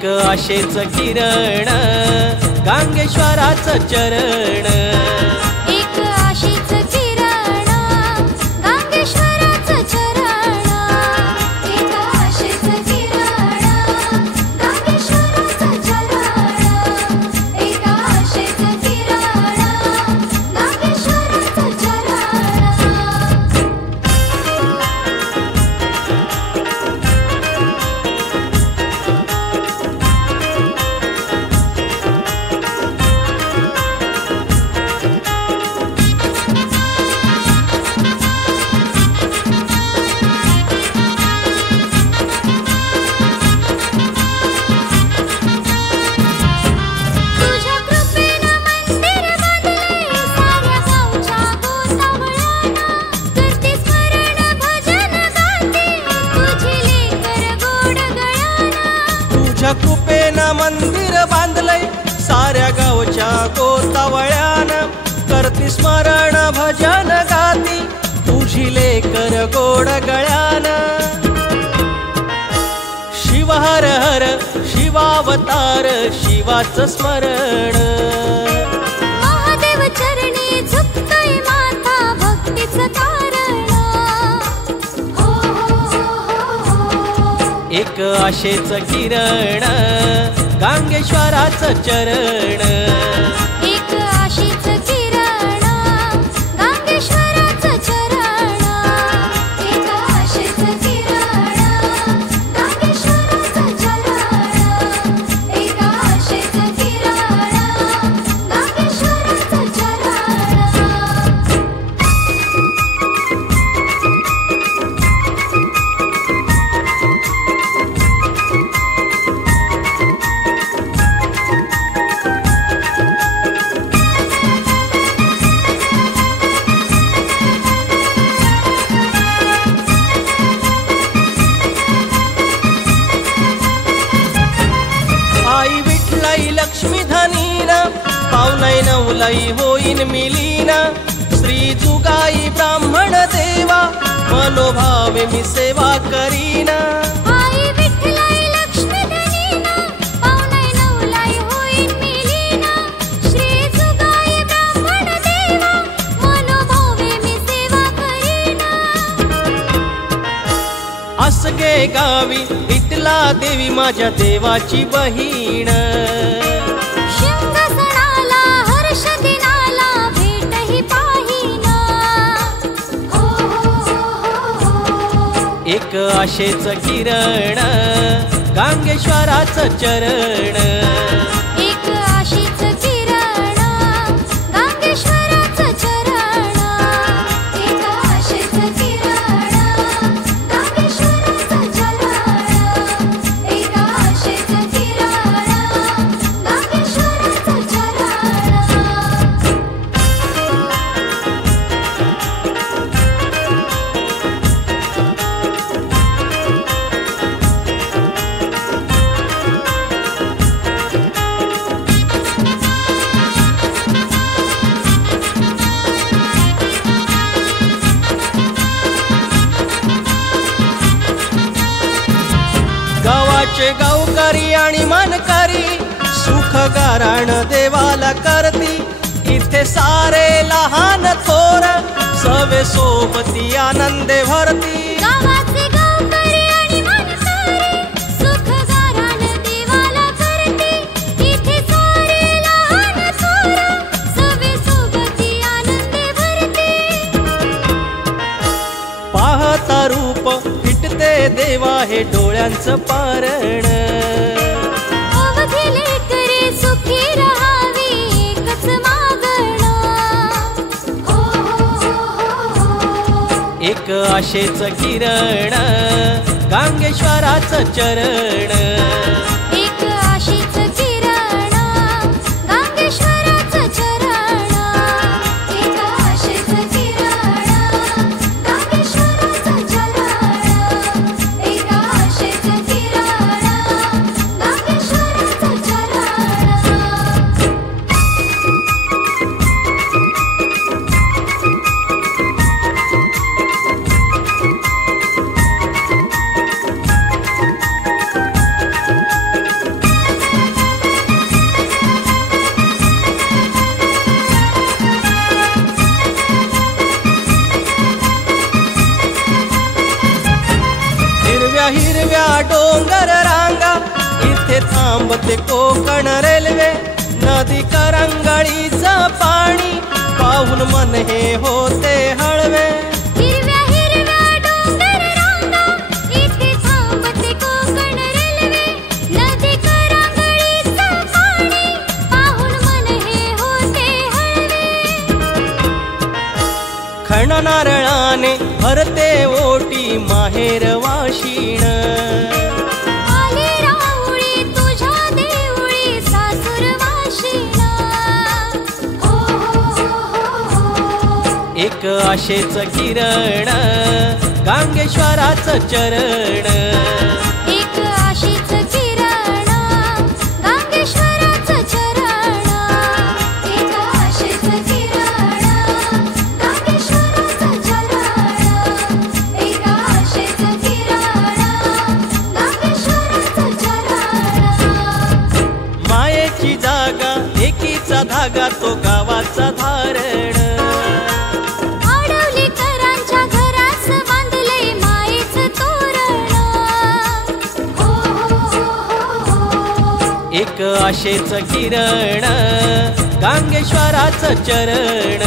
एक आशेच किरण गांगेश्वराचं चरण। एक आशेच किरण गांगेश्वराचं चरण। एक आशेच किरण गांगेश्वराचं चरण। एक आशेच किरण गांगेश्वराचं चरण। तुझ्या कृपेनं मंदिर बांधलंय साऱ्या गावच्या गोतावळ्यानं, करती स्मरण भजन गाती तुझी लेकर गोड गळ्यानं। शिव हर हर शिवावतार शिवाचं स्मरण। महादेव चरणी झुकतोय माथा भक्तीचं कारण। हो एक आशेच किरण गांगेश्वराचं चरण। एक आशेच किरण गांगेश्वराचं चरण। एक आशेच किरण गांगेश्वराचं चरण। एक आशेच किरण गांगेश्वराचं चरण। आई विठलाई लक्ष्मी धनीन पावलाई नवलाई होईन मिलीन। श्री जुगाई ब्राह्मण देवा मनोभावे मी सेवा करीन। आई विठ्ठलाई लक्ष्मी धनीन पावलाई नवलाई होईन मिलीन। श्री जुगाई ब्राह्मण देवा मनोभावे मी सेवा करीन। असगे गावी विठला देवी माझ्या देवाची बहीण। शिंगसणाला हर्ष दिनाला भेटही पाहिन। एक आशेच किरण गांगेश्वराचं चरण। एक आशेच किरण गांगेश्वराचं चरण। एक आशेच किरण गांगेश्वराचं चरण। एक आशेच किरण गांगेश्वराचं चरण। गावाचे गावकरी आणि मनकरी सुख गाराण देवाला करती। इथे सारे लहान थोर सवे सोबती आनंदे भरती। गावाचे गावकरी आणि मनकरी सुख गाराण देवाला करती। इथे सारे लहान थोर सवे सोबती आनंदे भरती। पाहता रूप फिटते देवा हे डोळ्यांचं पारण। अवघे लेकरे सुखी रहावी एकच मागणं। एक आशेच किरण गांगेश्वराचं चरण। एक आशेच किरण गांगेश्वराचं चरण। एक आशेच किरण गांगेश्वराचं चरण। एक आशेच किरण गांगेश्वराचं चरण। डोंगर रांगा इथे थांबते कोकण रेल्वे नदी करंगळीचं पाणी पाहून मन हे होते हळवे हिरव्या हिरव्या डोंगर रांगा इथे थांबते कोकण रेल्वे नदी करंगळीचं पाणी पाहून मन हे होते हळवे खण नारळाने भरते ओटी माहेर वाशिण आले राहुळी तुझ्या देवळी सासूर वाशिणा हो एक आशेच किरण गांगेश्वराचं चरण एक आशेच किरण गांगेश्वराचं चरण एक आशेच किरण गांगेश्वराचं चरण एक आशेच किरण गांगेश्वराचं चरण मायेची जागा एकीचा धागा तो गावाचा धारण आडवली करांच्या घरास बांधले मायेचं तोरण हो एक आशेच किरण गांगेश्वराचं चरण